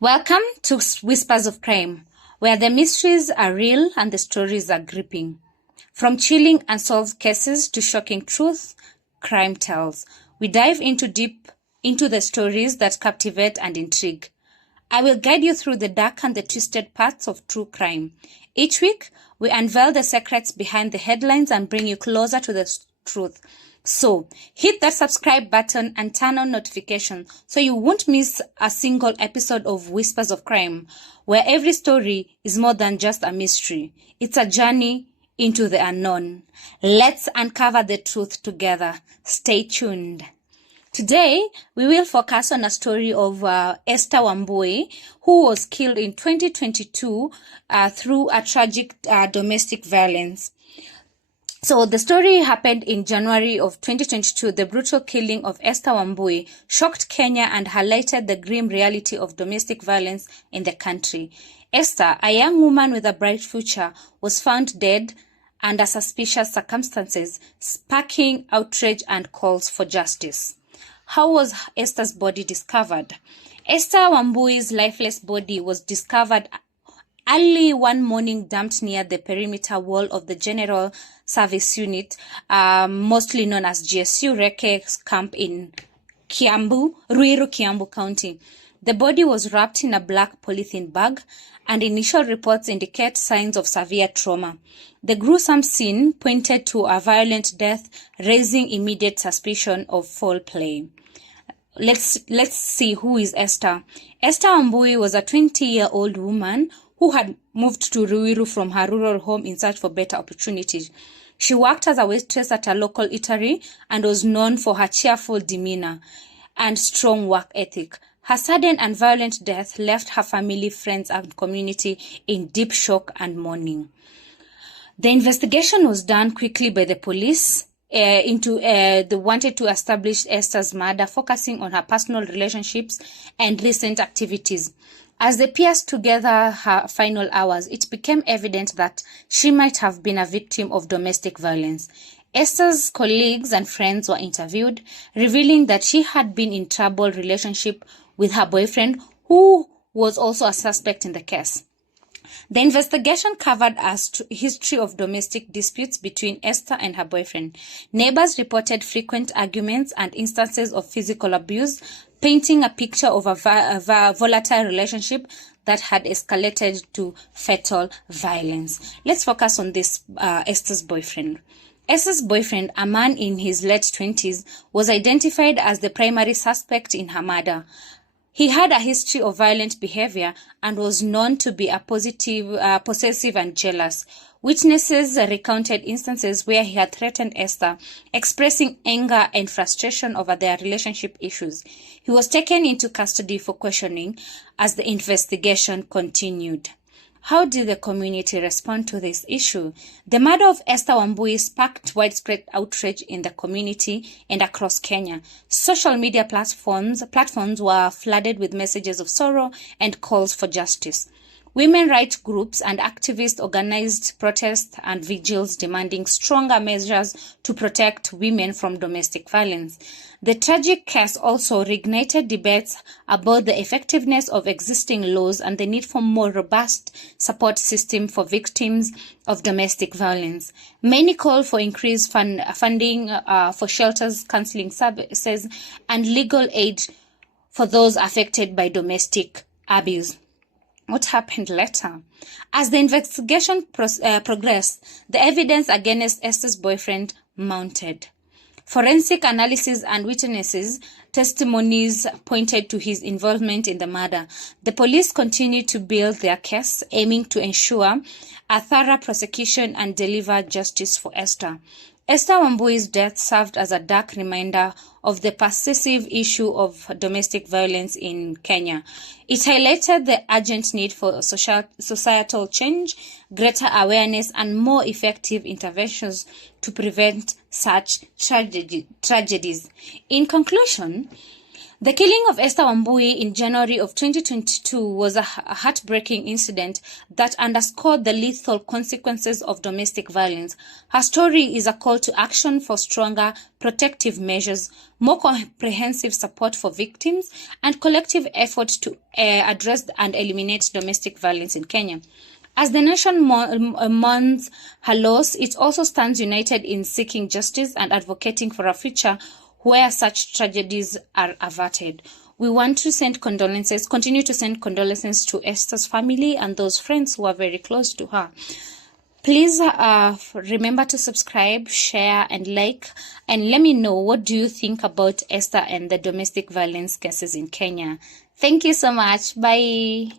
Welcome to Whispers of Crime, where the mysteries are real and the stories are gripping. From chilling unsolved cases to shocking truth, crime tells. We dive deep into the stories that captivate and intrigue. I will guide you through the dark and the twisted paths of true crime. Each week, we unveil the secrets behind the headlines and bring you closer to the truth. So, hit that subscribe button and turn on notifications so you won't miss a single episode of Whispers of Crime, where every story is more than just a mystery. It's a journey into the unknown. Let's uncover the truth together. Stay tuned. Today, we will focus on a story of Esther Wambui, who was killed in 2022 through a tragic domestic violence. So the story happened in January of 2022. The brutal killing of Esther Wambui shocked Kenya and highlighted the grim reality of domestic violence in the country. Esther, a young woman with a bright future, was found dead under suspicious circumstances, sparking outrage and calls for justice. How was Esther's body discovered? Esther Wambui's lifeless body was discovered early one morning, dumped near the perimeter wall of the General Service Unit, mostly known as GSU Recce Camp in Ruiru, Kiambu County. The body was wrapped in a black polythene bag, and initial reports indicate signs of severe trauma. The gruesome scene pointed to a violent death, raising immediate suspicion of foul play. Let's see who is Esther. Esther Wambui was a 20-year-old woman who had moved to Ruiru from her rural home in search for better opportunities. She worked as a waitress at a local eatery and was known for her cheerful demeanor and strong work ethic. Her sudden and violent death left her family, friends, and community in deep shock and mourning. The investigation was done quickly by the police. They wanted to establish Esther's murder, focusing on her personal relationships and recent activities. As they pieced together her final hours, it became evident that she might have been a victim of domestic violence. Esther's colleagues and friends were interviewed, revealing that she had been in troubled relationship with her boyfriend, who was also a suspect in the case. The investigation covered a history of domestic disputes between Esther and her boyfriend. Neighbors reported frequent arguments and instances of physical abuse, painting a picture of a volatile relationship that had escalated to fatal violence. Let's focus on this Esther's boyfriend. Esther's boyfriend, a man in his late 20s, was identified as the primary suspect in her murder. He had a history of violent behavior and was known to be possessive and jealous. Witnesses recounted instances where he had threatened Esther, expressing anger and frustration over their relationship issues. He was taken into custody for questioning as the investigation continued. How did the community respond to this issue? The murder of Esther Wambui sparked widespread outrage in the community and across Kenya. Social media platforms were flooded with messages of sorrow and calls for justice. Women rights groups and activists organized protests and vigils demanding stronger measures to protect women from domestic violence. The tragic case also reignited debates about the effectiveness of existing laws and the need for more robust support system for victims of domestic violence. Many called for increased funding for shelters, counseling services, and legal aid for those affected by domestic abuse. What happened later? As the investigation progressed, the evidence against Esther's boyfriend mounted. Forensic analysis and witnesses' testimonies pointed to his involvement in the murder. The police continued to build their case, aiming to ensure a thorough prosecution and deliver justice for Esther. Esther Wambui's death served as a dark reminder of the pervasive issue of domestic violence in Kenya. It highlighted the urgent need for societal change, greater awareness, and more effective interventions to prevent such tragedies. In conclusion, The killing of Esther Wambui in January of 2022 was a heartbreaking incident that underscored the lethal consequences of domestic violence. Her story is a call to action for stronger protective measures, more comprehensive support for victims, and collective effort to address and eliminate domestic violence in Kenya. As the nation mourns her loss, it also stands united in seeking justice and advocating for a future where such tragedies are averted. We want to continue to send condolences to Esther's family and those friends who are very close to her. Please remember to subscribe, share, and like, and let me know what do you think about Esther and the domestic violence cases in Kenya. Thank you so much. Bye.